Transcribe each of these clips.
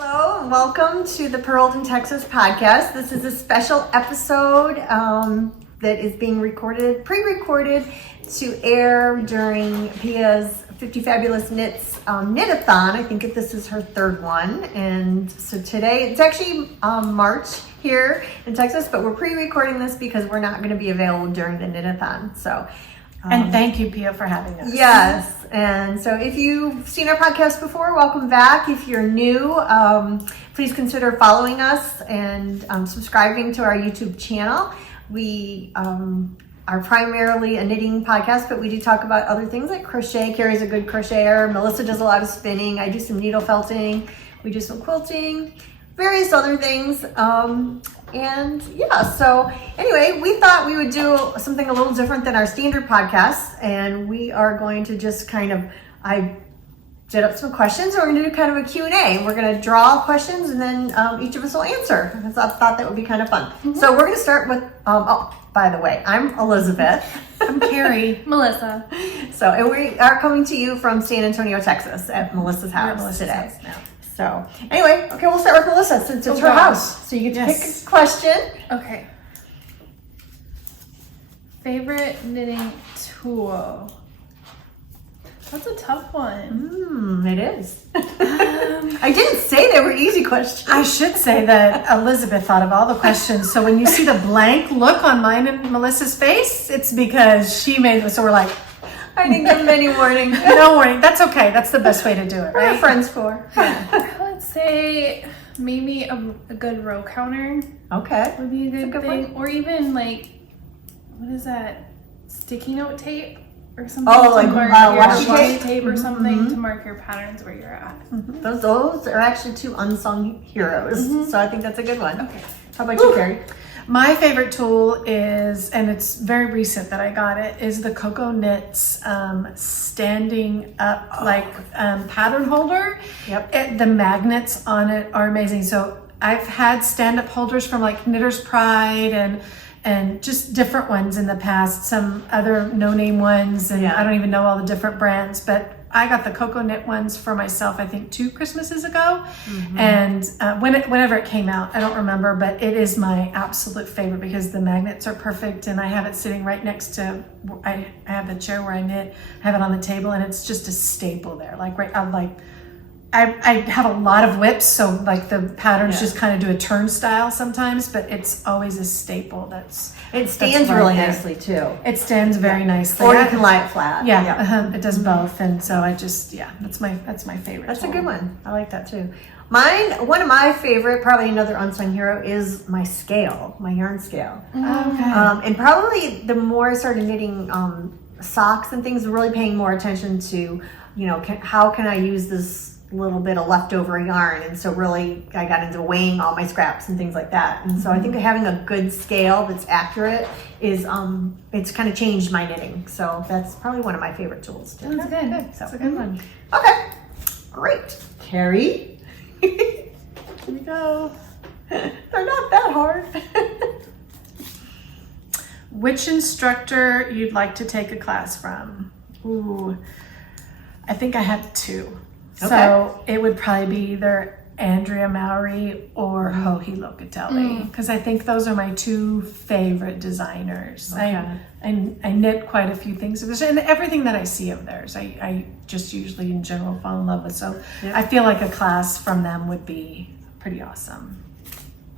Hello and welcome to the Pearled in Texas podcast. This is a special episode that is being pre-recorded to air during Pia's 50 Fabulous Knits knitathon. I think this is her third one. And so today, it's actually March here in Texas, but we're pre-recording this because we're not going to be available during the knitathon. So. And thank you, Pia, for having us. Yes, and so if you've seen our podcast before, welcome back. If you're new, please consider following us and subscribing to our YouTube channel. We are primarily a knitting podcast, but we do talk about other things like crochet. Carrie's a good crocheter. Melissa does a lot of spinning. I do some needle felting. We do some quilting, various other things. And yeah, so anyway, we thought we would do something a little different than our standard podcast, and we are going to just I did up some questions, and we're going to do kind of a Q&A. We're going to draw questions, and then each of us will answer. I thought that would be kind of fun. Mm-hmm. So we're going to start with, by the way, I'm Elizabeth. I'm Carrie. Melissa. So, and we are coming to you from San Antonio, Texas, at Melissa's house today. So anyway, okay, we'll start with Melissa since it's her house. So you get to pick a question. Okay. Favorite knitting tool? That's a tough one. It is. I didn't say they were easy questions. I should say that Elizabeth thought of all the questions. So when you see the blank look on mine and Melissa's face, it's because she made it. So we're like, I didn't give them any warning. No warning. That's okay. That's the best way to do it, What are right? friends for? I would say maybe a good row counter Okay. would be a good thing. one. Or even like, what is that? Sticky note tape or something? Oh, to like mark washi your tape? tape or something to mark your patterns where you're at. Those are actually two unsung heroes. So I think that's a good one. Okay. How about you, Carrie? My favorite tool is, and it's very recent that I got it, is the Coco Knits standing up pattern holder. Yep. The magnets on it are amazing. So I've had stand-up holders from like Knitter's Pride and just different ones in the past, some other no-name ones, and I don't even know all the different brands, but I got the Coco Knit ones for myself, I think 2 Christmases ago. And whenever it came out, I don't remember, but it is my absolute favorite because the magnets are perfect, and I have it sitting right next to, I have the chair where I knit, I have it on the table, and it's just a staple there. I have a lot of whips, so like the patterns just kind of do a turnstile sometimes, but it's always a staple. It stands really nicely too. It stands very nicely. Or you can lie it flat. It does both, and so I just that's my favorite. That's tool. a good one. I like that too. One of my favorite, probably another unsung hero, is my scale, my yarn scale. Okay. And probably the more I started knitting socks and things, really paying more attention to, how can I use this little bit of leftover yarn, and so really I got into weighing all my scraps and things like that. And so I think having a good scale that's accurate is it's kind of changed my knitting. So that's probably one of my favorite tools too. That's good. So That's a good one. okay, great. Carrie, Here we go. they're not that hard. Which instructor you'd like to take a class from? Ooh, I think I have 2. So it would probably be either Andrea Mowry or Joji Locatelli, because I think those are my 2 favorite designers. I knit quite a few things of theirs, and everything that I see of theirs, I just usually in general fall in love with. So I feel like a class from them would be pretty awesome.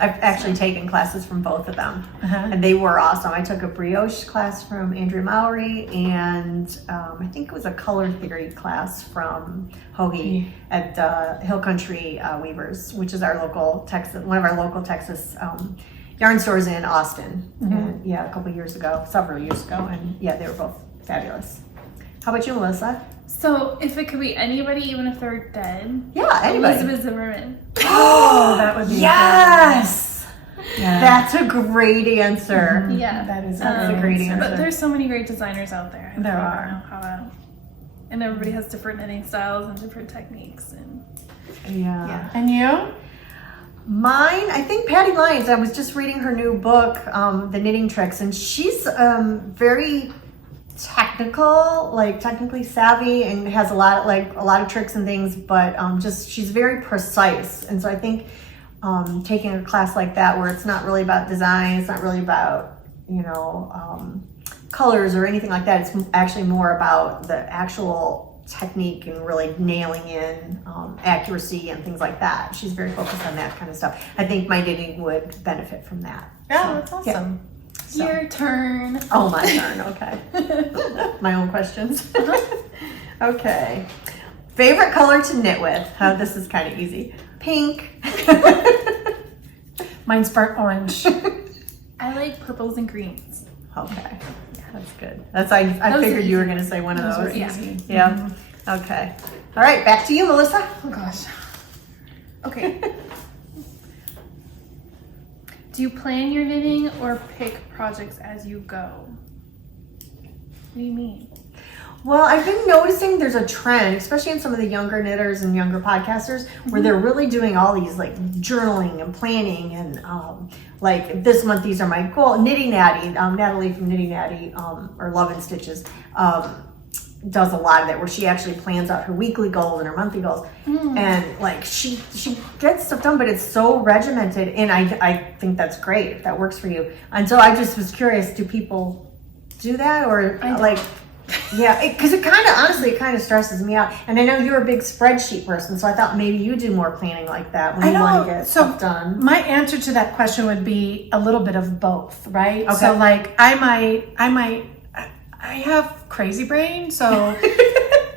I've actually taken classes from both of them, and they were awesome. I took a brioche class from Andrea Mowry, and I think it was a color theory class from Joji at Hill Country Weavers, which is one of our local Texas yarn stores in Austin. And, several years ago, and they were both fabulous. How about you, Melissa? So if it could be anybody, even if they're dead. Yeah, anybody. Elizabeth Zimmerman. Oh, that would be yes. Yeah. That's a great answer. Yeah. That's a great answer. But there's so many great designers out there. There I are. don't know how to, and everybody has different knitting styles and different techniques. And And you? Mine, I think Patty Lyons. I was just reading her new book, The Knitting Tricks, and she's very technically savvy, and has a lot of tricks and things, but she's very precise. And so I think taking a class like that, where it's not really about design, it's not really about colors or anything like that, it's actually more about the actual technique and really nailing in accuracy and things like that. She's very focused on that kind of stuff. I think my knitting would benefit from that. Yeah, that's awesome. So. Your turn. Oh, my turn. Okay. My own questions. Okay. Favorite color to knit with? This is kind of easy. Pink. Mine's burnt orange. I like purples and greens. Okay. That's good. I figured you were going to say one of those. Were easy. Yeah. Mm-hmm. Okay. All right. Back to you, Melissa. Oh gosh. Okay. Do you plan your knitting or pick projects as you go? What do you mean? Well, I've been noticing there's a trend, especially in some of the younger knitters and younger podcasters, where they're really doing all these like journaling and planning and like this month, these are my goals. Knitting Natty, Natalie from Knitting Natty, or Love and Stitches, does a lot of that, where she actually plans out her weekly goals and her monthly goals, and like she gets stuff done, but it's so regimented, and I think that's great if that works for you. And so I just was curious, do people do that, or like? Yeah, because it kind of, honestly, it kind of stresses me out. And I know you're a big spreadsheet person, so I thought maybe you do more planning like that when you want to get stuff done. My answer to that question would be a little bit of both, right? Okay. So like I have crazy brain, so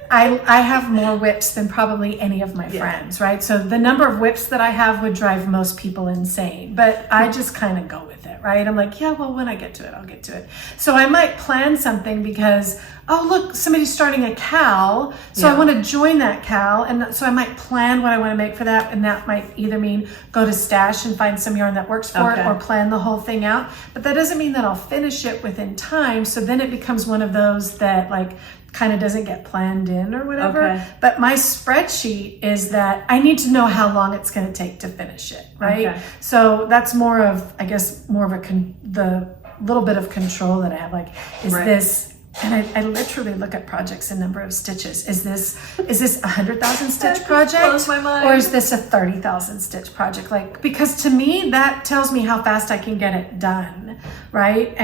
I have more whips than probably any of my friends, right? So the number of whips that I have would drive most people insane, but I just kind of go with it, right? I'm like, yeah, well, when I get to it, I'll get to it. So I might plan something because, oh, look, somebody's starting a CAL, so I want to join that CAL, and so I might plan what I want to make for that, and that might either mean go to Stash and find some yarn that works for it, or plan the whole thing out. But that doesn't mean that I'll finish it within time, so then it becomes one of those that like kind of doesn't get planned in or whatever. Okay. But my spreadsheet is that I need to know how long it's going to take to finish it, right? Okay. So that's more of, I guess, more of the little bit of control that I have. Like, is this, and I literally look at projects in number of stitches. Is this 100,000 stitch project, blows my mind. Or is this a 30,000 stitch project? Like, because to me that tells me how fast I can get it done, right?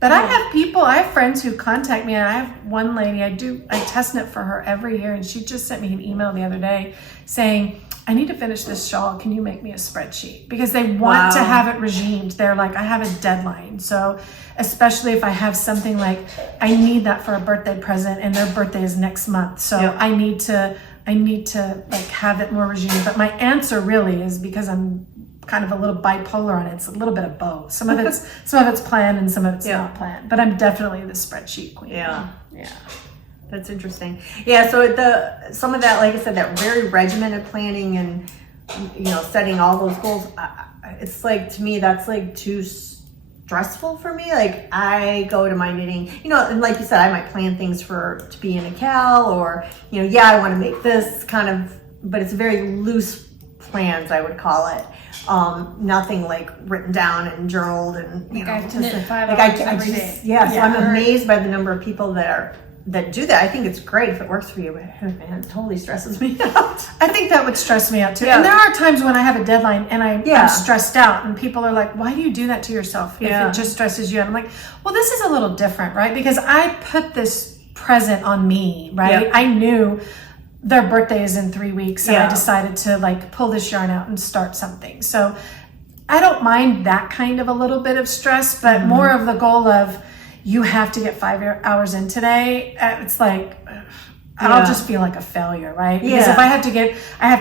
But I have friends who contact me. And I have one lady, I test knit for her every year, and she just sent me an email the other day saying, I need to finish this shawl. Can you make me a spreadsheet? Because they want to have it regimed. They're like, I have a deadline. So especially if I have something like, I need that for a birthday present, and their birthday is next month. So I need to like have it more regimed. But my answer really is, because I'm kind of a little bipolar on it, it's a little bit of both. Some of it's planned and some of it's not planned. But I'm definitely the spreadsheet queen. Yeah. That's interesting. Yeah, so some of that, like I said, that very regimented planning and, setting all those goals, it's like, to me, that's like too stressful for me. Like, I go to my knitting, and like you said, I might plan things to be in a CAL, or, I want to make this kind of, but it's very loose plans, I would call it. Nothing like written down and journaled, and, I have to knit 5 hours every day. Yeah, so I'm amazed by the number of people that do that. I think it's great if it works for you, but man, it totally stresses me out. I think that would stress me out too. And there are times when I have a deadline and I'm stressed out, and people are like, why do you do that to yourself if it just stresses you out? I'm like, well, this is a little different, right? Because I put this present on me, right? Yep. I knew their birthday is in 3 weeks, and I decided to like pull this yarn out and start something. So I don't mind that kind of a little bit of stress, but more of the goal of, you have to get 5 hours in today. It's like, I'll just feel like a failure, right? Because if I have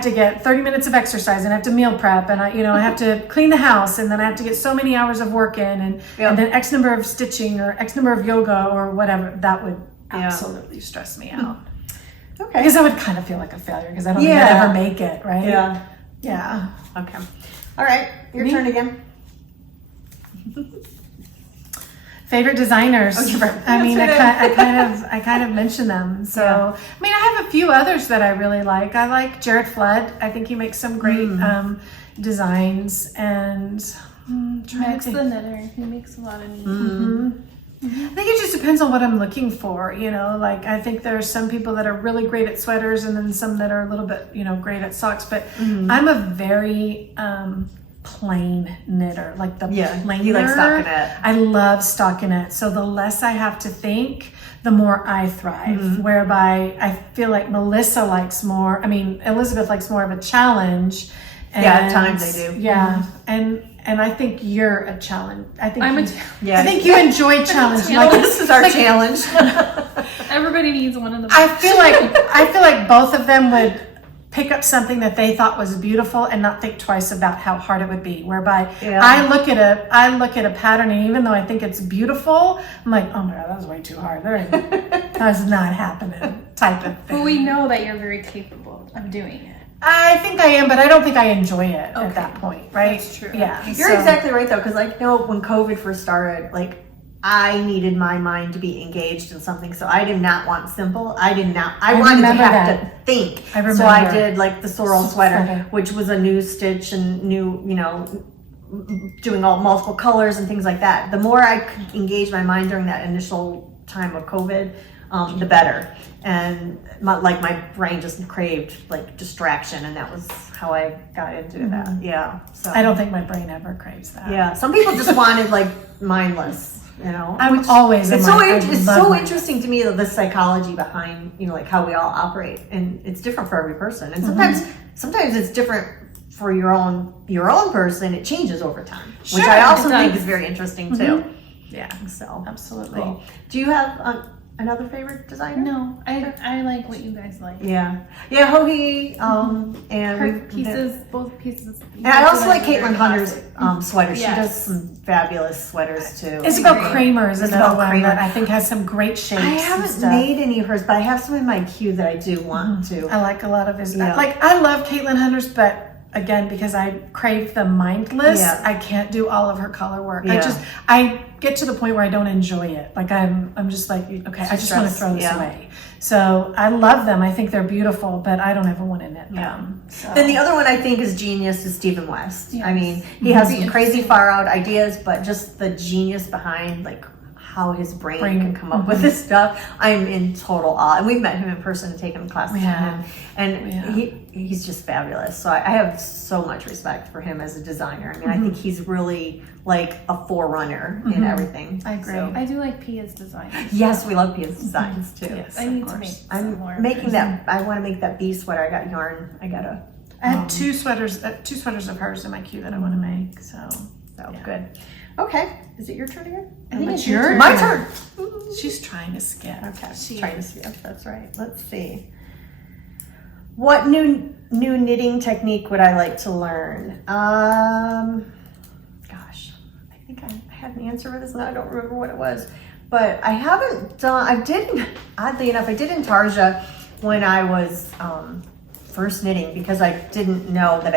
to get 30 minutes of exercise, and I have to meal prep, and I have to clean the house, and then I have to get so many hours of work in, and then X number of stitching or X number of yoga or whatever, that would absolutely stress me out. Okay. Because I would kind of feel like a failure because I don't think I'd ever make it, right? Yeah. Okay. All right. Your turn again. Favorite designers. Oh, you're right. I mean, I kind of mentioned them. So, I mean, I have a few others that I really like. I like Jared Flood. I think he makes some great designs. And Max the knitter. He makes a lot of neat. I think it's just depends on what I'm looking for, you know, like I think there are some people that are really great at sweaters and then some that are a little bit, you know, great at socks, but I'm a very plain knitter, like the plainer. You like stockinette. I love stockinette. So the less I have to think, the more I thrive, whereby I feel like Elizabeth likes more of a challenge. And, at times they do. Yeah. And I think you're a challenge. I think Yeah. I think you enjoy challenge. Like, this is our challenge. Everybody needs one of them. I feel like both of them would pick up something that they thought was beautiful and not think twice about how hard it would be. Whereby I look at a pattern, and even though I think it's beautiful, I'm like, oh my god, that was way too hard. That's not happening. Type of thing. But we know that you're very capable of doing it. I think I am, but I don't think I enjoy it at that point, right? That's true. Yeah. You're exactly right though, because like, when COVID first started, like I needed my mind to be engaged in something, so I did not want simple. I wanted to have to think. So I did like the sorrel sweater, which was a new stitch and new, you know, doing all multiple colors and things like that. The more I could engage my mind during that initial time of COVID, the better. And my brain just craved like distraction, and that was how I got into that. Yeah. So I don't think my brain ever craves that. yeah, some people just wanted like mindless, you know. I'm always. It's so interesting to me, the psychology behind, you know, like how we all operate, and it's different for every person. And sometimes it's different for your own person. It changes over time, which I also think is very interesting too. Yeah. So Absolutely. cool. Do you have another favorite designer? No, I like what you guys like. Yeah, Hoagie, and Her pieces, both pieces. And I also like Caitlin Hunter's sweaters. She does some fabulous sweaters too. Isabel Kramer is another one Kramer. that I think has some great shapes. I haven't made any of hers, but I have some in my queue that I do want to. I like a lot of his. Like I love Caitlin Hunter's, but again, because I crave the mindless, I can't do all of her color work. I get to the point where I don't enjoy it. Like I'm just like, okay, I just want to throw this away. So I love them. I think they're beautiful, but I don't ever want to knit them. So. Then the other one I think is genius is Stephen West. Yes. I mean, he has some crazy far out ideas, but just the genius behind like how his brain can come up with this stuff. I'm in total awe. And we've met him in person and taken classes from him. And he's just fabulous. So I have so much respect for him as a designer. I mean, I think he's really like a forerunner in everything. I agree. I do like Pia's designs. Yes, we love Pia's designs too. Yes, I need to make some more. I'm making that. I want to make that bee sweater. I got yarn. I have two sweaters of hers in my queue that I want to make. So good. Okay, is it your turn again? I think it's your turn. My turn. She's trying to skip. Okay, she's trying to skip. That's right. Let's see. What new knitting technique would I like to learn? Gosh, I think I had an answer for this, and I don't remember what it was. But I haven't done. Oddly enough, I did Intarsia when I was first knitting, because I didn't know that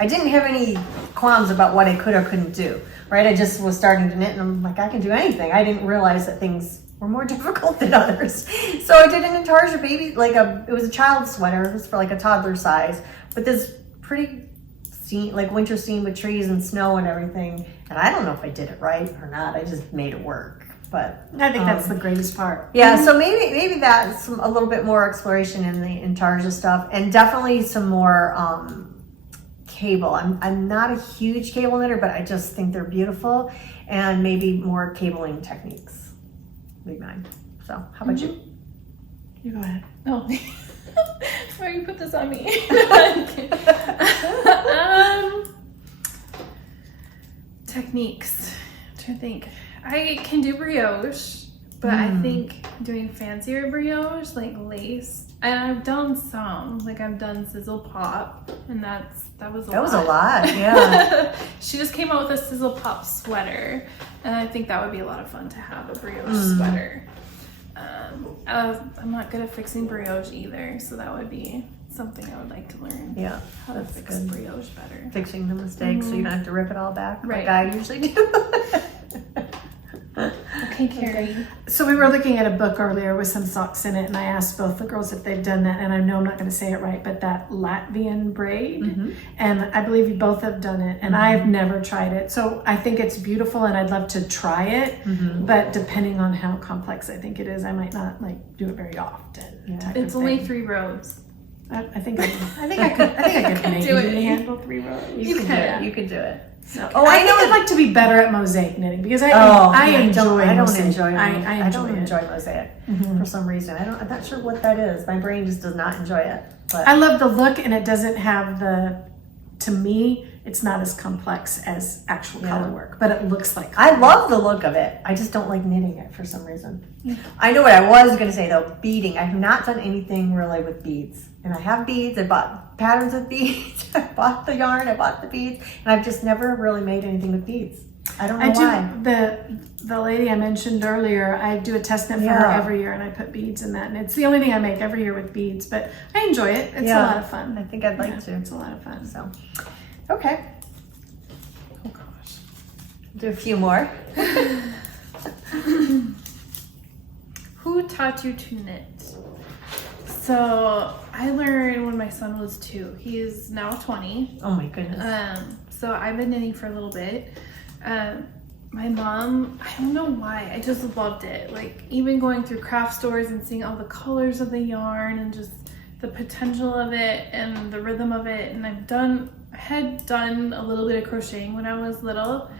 I didn't have any qualms about what I could or couldn't do, right? I just was starting to knit, and I'm like, I can do anything. I didn't realize that things were more difficult than others. So I did an Intarsia baby, it was a child's sweater. It was for like a toddler size, but this pretty scene, like winter scene with trees and snow and everything. And I don't know if I did it right or not. I just made it work. But I think that's the greatest part. Yeah, so maybe that's a little bit more exploration in the Intarsia stuff, and definitely some more cable. I'm not a huge cable knitter, but I just think they're beautiful, and maybe more cabling techniques would be mine. So how about you? You go ahead. Oh, why you put this on me? Techniques. I'm trying to think. I can do brioche, but I think doing fancier brioche, like lace, and I've done some, like I've done sizzle pop, and that was a lot. Yeah. She just came out with a sizzle pop sweater, and I think that would be a lot of fun to have a brioche sweater. I'm not good at fixing brioche either, so that would be something I would like to learn. Yeah, how to fix brioche better. Fixing the mistakes so you don't have to rip it all back, right, like I usually do. Okay, Hey, Carrie. So we were looking at a book earlier with some socks in it, and I asked both the girls if they've done that, and I know I'm not going to say it right, but that Latvian braid, and I believe you both have done it, and I've never tried it. So I think it's beautiful, and I'd love to try it, but depending on how complex I think it is, I might not like do it very often. It's only 3 rows. I think I could maybe handle 3 rows. You can do it. So, I think I'd like to be better at mosaic knitting because I enjoy mosaic for some reason. I'm not sure what that is. My brain just does not enjoy it. But I love the look, and it doesn't have to me, it's not as complex as actual color work, but it looks like I love the look of it. I just don't like knitting it for some reason. I know what I was going to say though, beading. I have not done anything really with beads. And I have beads. I bought patterns of beads. I bought the yarn. I bought the beads. And I've just never really made anything with beads. I don't know why. The lady I mentioned earlier, I do a test knit for her every year, and I put beads in that. And it's the only thing I make every year with beads, but I enjoy it. It's a lot of fun. I think I'd like to. It's a lot of fun. So, okay. Oh gosh. Do a few more. Who taught you to knit? So I learned when my son was 2. He is now 20. Oh my goodness. So I've been knitting for a little bit. My mom, I don't know why, I just loved it. Like even going through craft stores and seeing all the colors of the yarn and just the potential of it and the rhythm of it. And I had done a little bit of crocheting when I was little.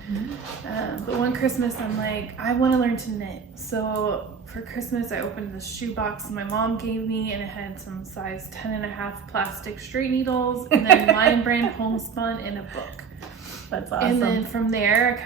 But one Christmas I'm like, I want to learn to knit. So for Christmas I opened this shoe box my mom gave me, and it had some size 10.5 plastic straight needles and then Lion Brand homespun in a book. That's awesome. And then from there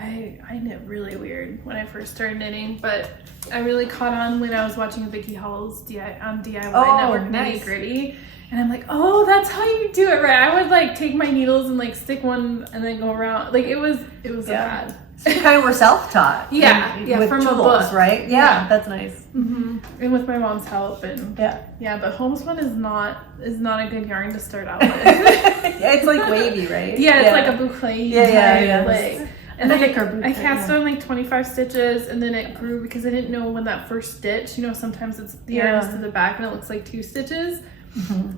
I knit really weird when I first started knitting, but I really caught on when I was watching Vicky Hall's DIY Network Nitty Gritty. And I'm like, oh, that's how you do it, right? I would like take my needles and like stick one and then go around. Like it was bad. So you kind of were self-taught. With from tools, a book, right? Yeah, that's nice. And with my mom's help, and but homespun is not a good yarn to start out with. It's like wavy, right? It's like a boucle. Like, and then I cast on like 25 stitches, and then it grew because I didn't know when that first stitch. Sometimes it's the yarn is to the back and it looks like 2 stitches.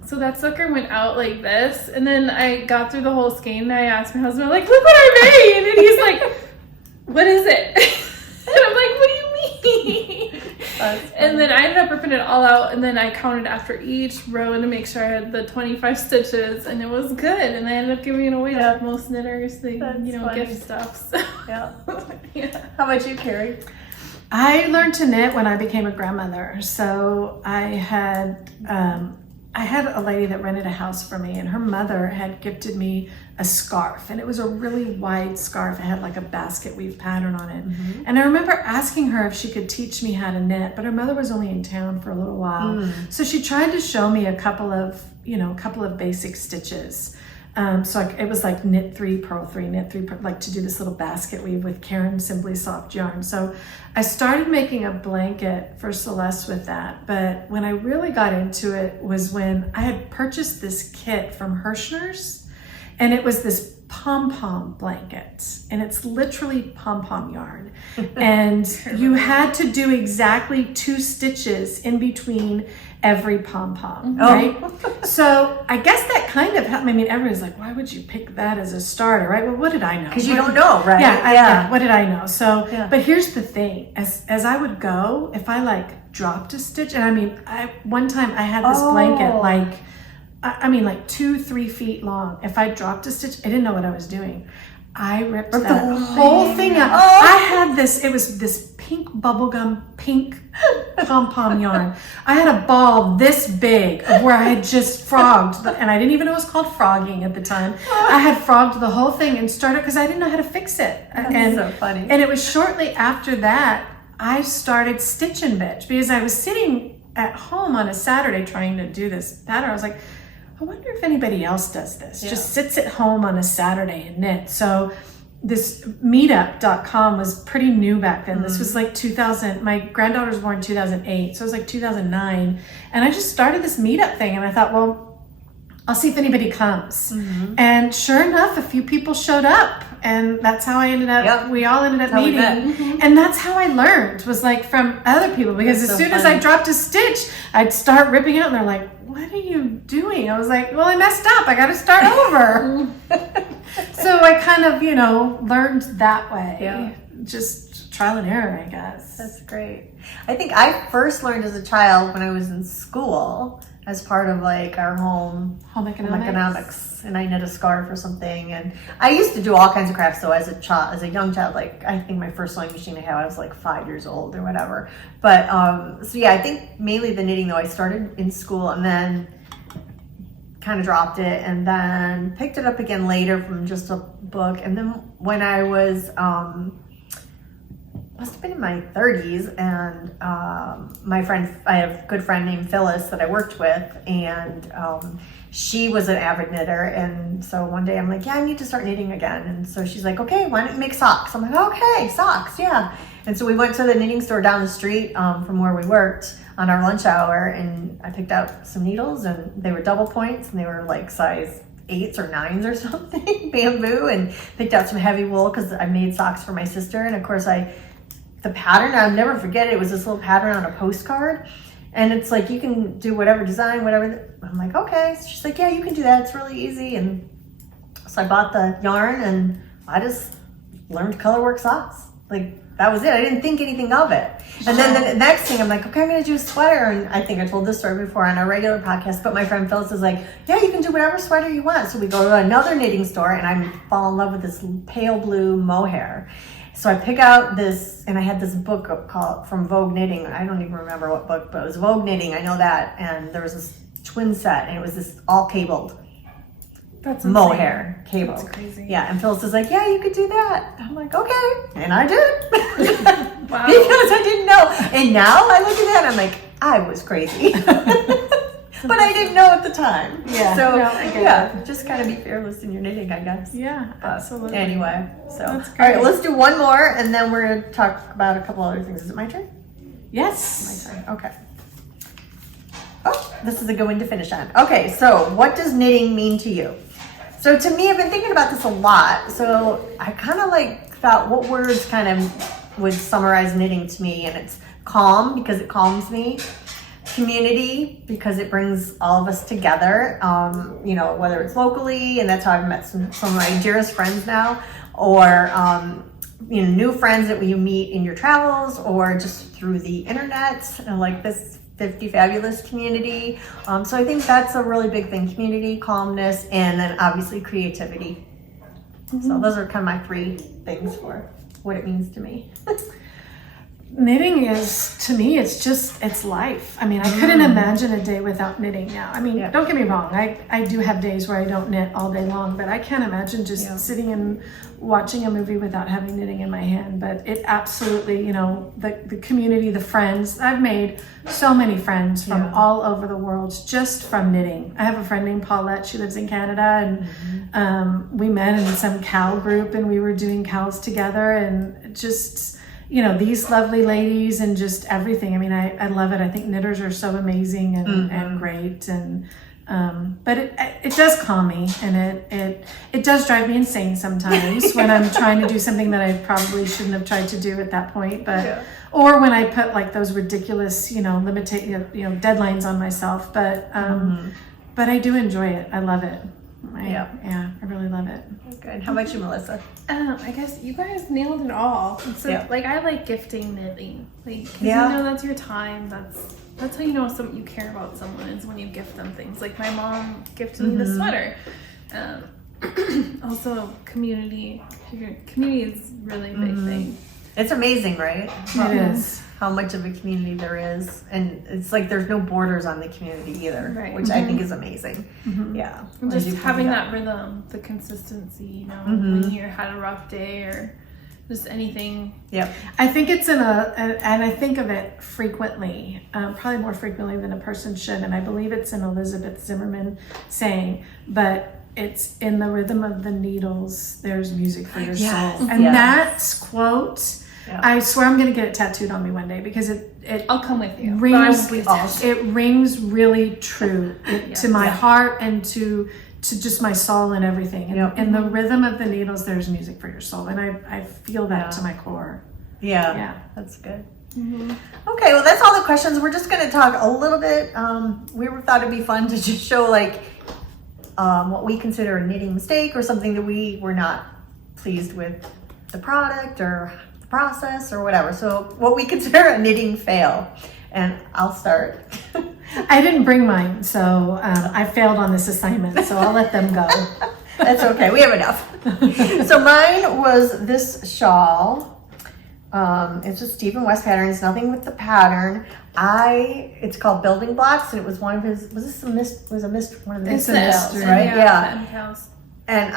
So that sucker went out like this, and then I got through the whole skein and I asked my husband, like, look what I made, and he's like, what is it? And I'm like, what do you mean? And then I ended up ripping it all out, and then I counted after each row to make sure I had the 25 stitches, and it was good, and I ended up giving it away to most knitters, gift stuff. So. How about you, Carrie? I learned to knit when I became a grandmother. So I had a lady that rented a house for me, and her mother had gifted me a scarf, and it was a really wide scarf. It had like a basket weave pattern on it. And I remember asking her if she could teach me how to knit, but her mother was only in town for a little while. So she tried to show me a couple of basic stitches. So it was like knit 3, purl 3, knit 3, like to do this little basket weave with Caron Simply Soft yarn. So I started making a blanket for Celeste with that. But when I really got into it was when I had purchased this kit from Hirschner's, and it was this pom-pom blanket, and it's literally pom-pom yarn. And you had to do exactly 2 stitches in between every pom-pom, right? So I guess that kind of helped. I mean, everybody's like, why would you pick that as a starter, right? Well, what did I know? Because you don't know, right? Yeah, what did I know? So, but here's the thing. As I would go, if I like dropped a stitch, and I mean, one time I had this blanket like 2-3 feet long. If I dropped a stitch, I didn't know what I was doing. I ripped that whole thing out. I had this, it was this pink bubblegum, pink pom-pom yarn. I had a ball this big of where I had just frogged, and I didn't even know it was called frogging at the time. I had frogged the whole thing and started, because I didn't know how to fix it. That's so funny. And it was shortly after that, I started Stitch and Bitch, because I was sitting at home on a Saturday trying to do this pattern. I was like, I wonder if anybody else does this. Just sits at home on a Saturday and knit. So this meetup.com was pretty new back then. This was like 2000. My granddaughter was born in 2008. So it was like 2009. And I just started this meetup thing. And I thought, well, I'll see if anybody comes. And sure enough, a few people showed up, and that's how I ended up, we all ended up meeting. And that's how I learned, was like from other people, because as soon as I dropped a stitch, I'd start ripping it out, and they're like, what are you doing? I was like, well, I messed up. I got to start over. So I kind of, learned that way. Yeah. Just trial and error, I guess. That's great. I think I first learned as a child when I was in school as part of like our home economics, and I knit a scarf or something. And I used to do all kinds of crafts though as a young child. Like I think my first sewing machine I had, I was like 5 years old or whatever. But so yeah, I think mainly the knitting though, I started in school and then kind of dropped it and then picked it up again later from just a book. And then when I was must have been in my 30s, and I have a good friend named Phyllis that I worked with, and she was an avid knitter, and so one day I'm like, yeah, I need to start knitting again. And so she's like, okay, why don't you make socks? I'm like, okay, socks, yeah. And so we went to the knitting store down the street from where we worked on our lunch hour, and I picked out some needles, and they were double points, and they were like size 8s or 9s or something, bamboo, and picked out some heavy wool because I made socks for my sister. And of course the pattern, I'll never forget it. It was this little pattern on a postcard. And it's like, you can do whatever design, whatever. I'm like, okay. So she's like, yeah, you can do that. It's really easy. And so I bought the yarn and I just learned to color work socks. Like that was it. I didn't think anything of it. And then the next thing I'm like, okay, I'm going to do a sweater. And I think I told this story before on our regular podcast, but my friend Phyllis is like, yeah, you can do whatever sweater you want. So we go to another knitting store and I fall in love with this pale blue mohair. So I pick out this, and I had this book called from Vogue Knitting. I don't even remember what book, but it was Vogue Knitting. I know that. And there was this twin set, and it was this all cabled. That's mohair cable. That's crazy. Yeah, and Phyllis is like, yeah, you could do that. I'm like, okay. And I did. Wow. Because I didn't know. And now I look at that and I'm like, I was crazy. But I didn't know at the time. Yeah. So, No, I get yeah, just kind of be fearless in your knitting, I guess. Yeah, But absolutely. anyway, so. That's All great. right, let's do one more and then we're going to talk about a couple other things. Is it my turn? Yes. My turn. Okay. Oh, this is a good one to finish on. Okay, so what does knitting mean to you? So to me, I've been thinking about this a lot. So I kind of like thought what words kind of would summarize knitting to me, and it's calm because it calms me. Community because it brings all of us together, whether it's locally, and that's how I've met some of my dearest friends now, or new friends that you meet in your travels or just through the internet, like this 50 Fabulous community. So I think that's a really big thing: community, calmness, and then obviously creativity. So those are kind of my 3 things for what it means to me. Knitting is, to me, it's life. I mean, I couldn't imagine a day without knitting now. I mean, Don't get me wrong. I do have days where I don't knit all day long, but I can't imagine just sitting and watching a movie without having knitting in my hand. But it absolutely, the community, the friends. I've made so many friends from all over the world just from knitting. I have a friend named Paulette. She lives in Canada, and we met in some cow group, and we were doing cows together, and just... these lovely ladies and just everything. I mean, I love it. I think knitters are so amazing and great. And but it does calm me, and it does drive me insane sometimes when I'm trying to do something that I probably shouldn't have tried to do at that point. But or when I put like those ridiculous, deadlines on myself. But I do enjoy it. I love it. I really love it. Good. How about you, Melissa? I guess you guys nailed it all. So, like, I like gifting knitting. Like, 'cause that's your time. That's how you know you care about someone, is when you gift them things. Like, my mom gifted me the sweater. Also, community. Community is really a big thing. It's amazing, right? It is. How much of a community there is, and it's like there's no borders on the community either, Right. which I think is amazing. Yeah, And just having that rhythm, the consistency, when you had a rough day or just anything. Yep. I think it's and I think of it frequently, probably more frequently than a person should, and I believe it's an Elizabeth Zimmerman saying, but it's in the rhythm of the needles, there's music for your soul. And that quote Yeah. I swear I'm gonna get it tattooed on me one day because it I'll come with you. rings. But I won't be attached. It rings really true to my Yeah. heart and to just my soul and everything. And, Yep. and the rhythm of the needles, there's music for your soul, and I feel that to my core. Yeah, that's good. Mm-hmm. Okay, well, that's all the questions. We're just going to talk a little bit. We thought it'd be fun to just show like what we consider a knitting mistake or something that we were not pleased with the product or the process or whatever. So what we consider a knitting fail. And I'll start. I didn't bring mine, so I failed on this assignment, so I'll let them go. That's okay. We have enough. So mine was this shawl. It's just Stephen West patterns, nothing with the pattern. It's called Building Blocks, and it was one of his, one of the It's a Mist mystery. right? Yeah. And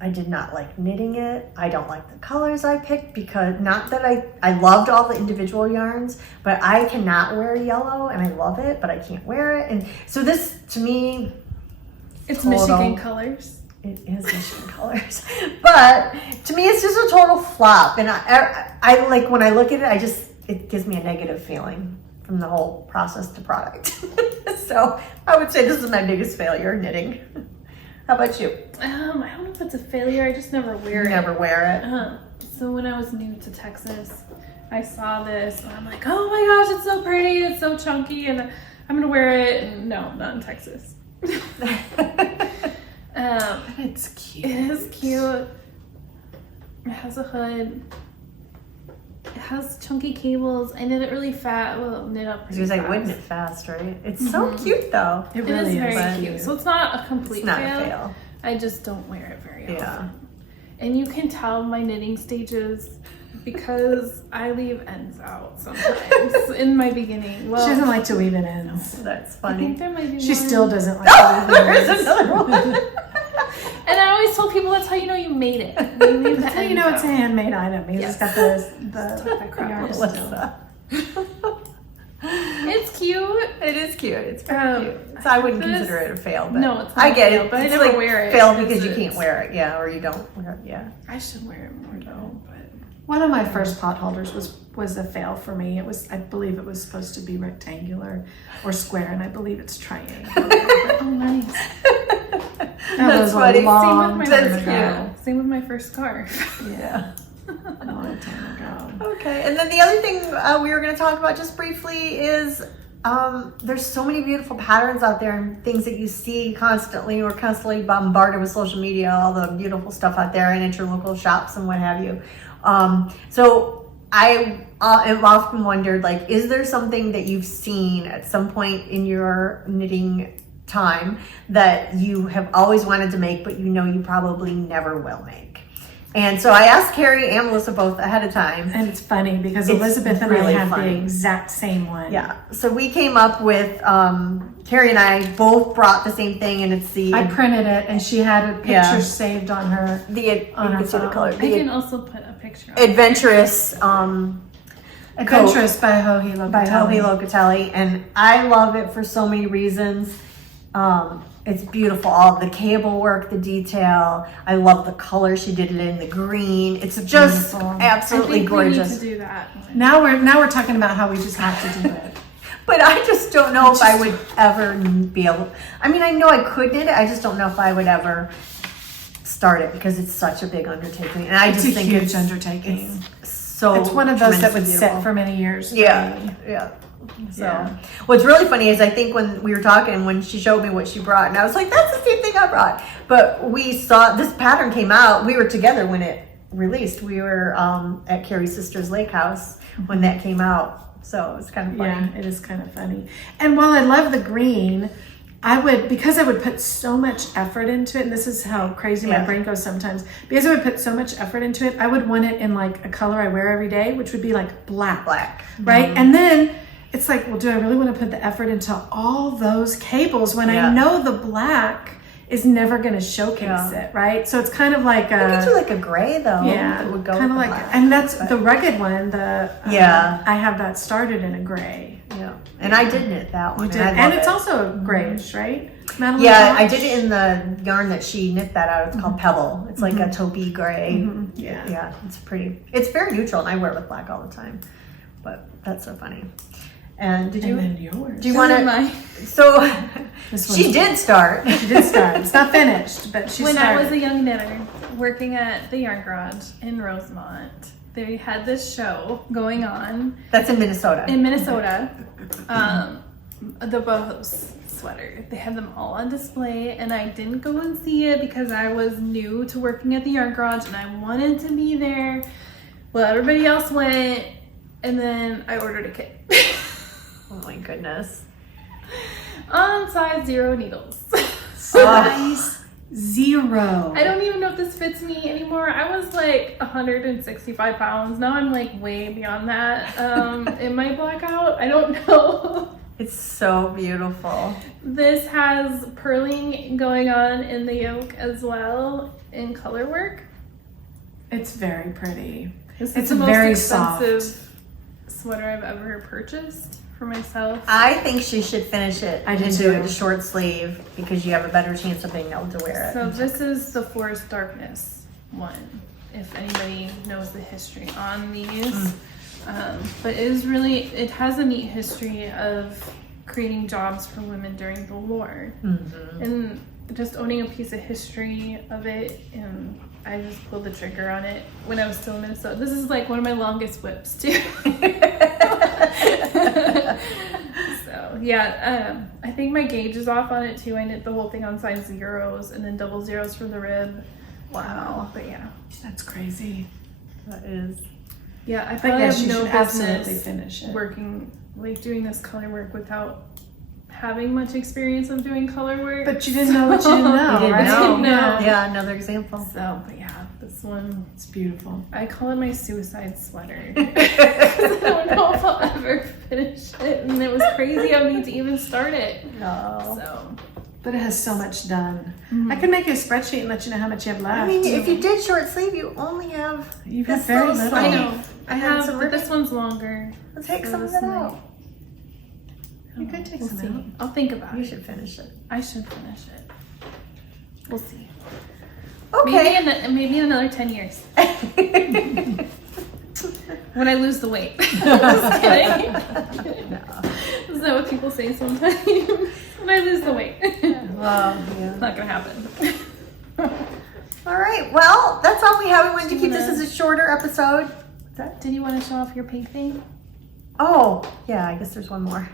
I did not like knitting it. I don't like the colors I picked because, not that I loved all the individual yarns, but I cannot wear yellow and I love it, but I can't wear it. And so this, to me, It's total- Michigan colors. It is Michigan colors, but to me, it's just a total flop. And I like when I look at it, it gives me a negative feeling from the whole process to product. So I would say this is my biggest failure, knitting. How about you? I don't know if it's a failure. I just never wear it. Never wear it. So when I was new to Texas, I saw this and I'm like, oh my gosh, it's so pretty, it's so chunky, and I'm gonna wear it. And no, not in Texas. It's cute. It is cute. It has a hood. It has chunky cables. I knit it really fat. Well, knit up pretty Because I fast. would knit fast, right? It's so cute though. It It really is very is. cute. So it's not a complete It's not fail. a fail. I just don't wear it very often. Yeah. And you can tell my knitting stages because I leave ends out sometimes in my beginning. Well, She doesn't like to weave in ends. That's I funny. think there might be She one. still doesn't like Oh, to weave in there ends. is another one. And I always tell people that's how you know you made it. You leave the That's how you ends know it's a out. handmade item. You just got the Talk crap. yarn still. Melissa. It's cute. It is cute. It's very cute. So I wouldn't consider it a fail, but No, it's not I a get fail, it. but I It's never like wear it fail because because you it's- can't wear it, yeah, or you don't wear it, yeah. I should wear it more though, but One of my first pot holders was a fail for me. I believe it was supposed to be rectangular or square, and I believe it's triangular. oh nice. That was funny. a long Same with time my ago. Same with my first scarf. Yeah. A long time ago. Okay, and then the other thing we were going to talk about just briefly is there's so many beautiful patterns out there and things that you see constantly. We're constantly bombarded with social media, all the beautiful stuff out there and at your local shops and what have you. So I have often wondered, like, is there something that you've seen at some point in your knitting time that you have always wanted to make, but you know you probably never will make? And so I asked Carrie and Melissa both ahead of time. And it's funny because It's Elizabeth and really I have funny. the exact same one. Yeah, so we came up with, Carrie and I both brought the same thing, and it's I printed it, and she had a picture Yeah. saved on her. on her you can see the phone. color, I can the also put a picture of adventurous Adventurous by Joji Locatelli. by Joji Locatelli, and I love it for so many reasons. It's beautiful, all the cable work, the detail. I love the color she did it in, the green. It's just beautiful. absolutely I think we need gorgeous. to do that. Now we're talking about how we just have to do it. But I just don't know if I would ever be able. I mean, I know I could knit it. I just don't know if I would ever start it because it's such a big undertaking, and I It's just a think huge it's undertaking. so. It's one of those that would tremendously sit beautiful. for many years. Yeah, really. yeah. So, Yeah. what's really funny is I think when we were talking, when she showed me what she brought, and I was like, "That's the same thing I brought." But we saw this pattern came out. We were together when it released. We were at Carrie's sister's lake house when that came out. So it's kind of funny. Yeah, it is kind of funny. And while I love the green, because I would put so much effort into it, and this is how crazy my Yeah. brain goes sometimes, because I would put so much effort into it, I would want it in like a color I wear every day, which would be like black. Black. Right? And then it's like, well, do I really want to put the effort into all those cables when Yeah. I know the black is never going to showcase Yeah. it, right? So it's kind of like I could do like a gray though. yeah, that would go kind of with the like, black. and that's But- the rugged one. Yeah. I have that started in a gray. Yeah. And I did knit that one. You did. I love And it's it. also grayish, right? Madeline Yeah, I Watch? did it in the yarn that she knit that out. It's called Pebble. It's like a taupey gray. Yeah. Yeah, it's pretty. It's very neutral, and I wear it with black all the time. But that's so funny. And did you? And then yours. Do you want to? Mine. So This she one's- did start. She did start. It's not finished, but she When started. I was a young knitter working at the Yarn Garage in Rosemont, they had this show going on That's in Minnesota. in Minnesota. The boho sweater. They had them all on display, and I didn't go and see it because I was new to working at the Yarn Garage and I wanted to be there. Well, everybody else went, and then I ordered a kit. Oh my goodness. On size 0 needles. Size 0. I don't even know if this fits me anymore. I was like 165 pounds. Now I'm like way beyond that. It might black out. I don't know. It's so beautiful. This has purling going on in the yoke as well in color work. It's very pretty. This It's is the most very expensive soft. sweater I've ever purchased for myself. I think she should finish it I do and do too. it a short sleeve because you have a better chance of being able to wear it. So this is the Forest Darkness one, if anybody knows the history on these. But it has a neat history of creating jobs for women during the war. And just owning a piece of history of it, and I just pulled the trigger on it when I was still in Minnesota. This is like one of my longest whips too. So yeah, I think my gauge is off on it too. I knit the whole thing on size 0s and then double 0s for the rib. Wow. But yeah. That's crazy. That is. Yeah, I But probably yes, have you no should absolutely business finish it. working, like doing this color work without having much experience of doing color work. But you didn't know what you didn't know, You didn't right? know. No. Yeah, another example. So, but yeah, this one, It's beautiful. I call it my suicide sweater. 'Cause I don't know if I'll ever finish it. And it was crazy of me to even start it. No. So, But it has so much done. I could make you a spreadsheet and let you know how much you have left. I mean, if you did short sleeve, you only have You have this very little little. I sleeve. know. I And have, some but ribbon. this one's longer. Let's take So some of this it might- out. You could take We'll some see. out. I'll think about You it. should finish it. I should finish it. We'll see. Okay. Maybe in another 10 years. When I lose the weight. Just kidding. Is that what people say sometimes? When I lose the weight. Well, yeah. Not gonna happen. All right. Well, that's all we have. We wanted to Do keep you this wanna- as a shorter episode. Did you want to show off your pig thing? Oh, yeah, I guess there's one more.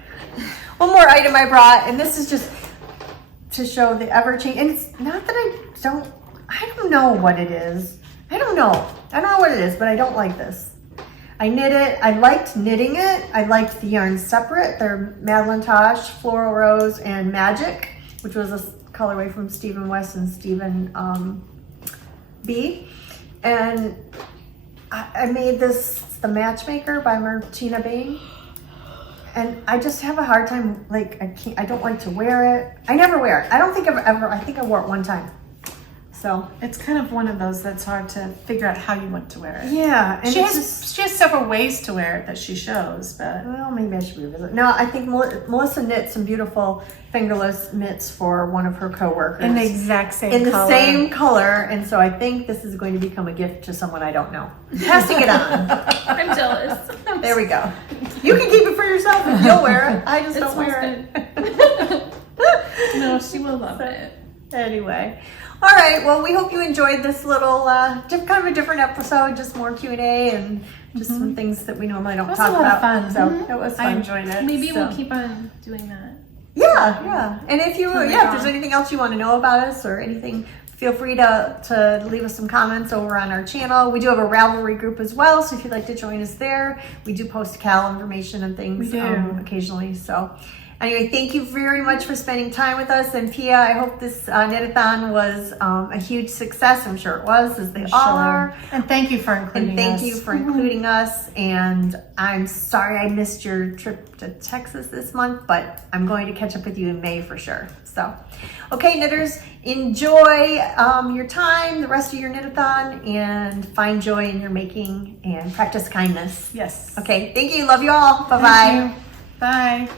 One more item I brought, and this is just to show the ever change. And it's not that I don't know what it is. I don't know what it is, but I don't like this. I knit it. I liked knitting it. I liked the yarns separate. They're Madeline Tosh, Floral Rose, and Magic, which was a colorway from Stephen West and Stephen B. And I made this, the Matchmaker by Martina Bain. And I just have a hard time, like, I don't like to wear it. I never wear it. I don't think I think I wore it one time. So, It's kind of one of those that's hard to figure out how you want to wear it. yeah. And She it's has several ways to wear it that she shows, but well, maybe I should revisit. No, I think Melissa knit some beautiful fingerless mitts for one of her coworkers. in the exact same In the color. same color, and so I think this is going to become a gift to someone I don't know. It has to get on. I'm jealous. There we go. You can keep it for yourself if you'll wear it. I just It don't smells wear it. No, she will love it. Anyway, all right. Well, we hope you enjoyed this little, kind of a different episode, just more Q&A and just some things that we normally don't It was talk a lot about. of fun. So it was fun. I enjoyed it. Maybe So- we'll keep on doing that. Yeah. And if you, Later if there's on. anything else you want to know about us or anything, feel free to leave us some comments over on our channel. We do have a Ravelry group as well, so if you'd like to join us there, we do post Cal information and things We do. occasionally. So anyway, thank you very much for spending time with us. And Pia, I hope this knitathon was a huge success. I'm sure it was, as they all are. And thank you for including And thank us. you for including us. And I'm sorry I missed your trip to Texas this month, but I'm going to catch up with you in May for sure. So, okay, knitters, enjoy your time, the rest of your knitathon, and find joy in your making and practice kindness. Yes. Okay, thank you. Love you all. Bye-bye. Thank you. Bye.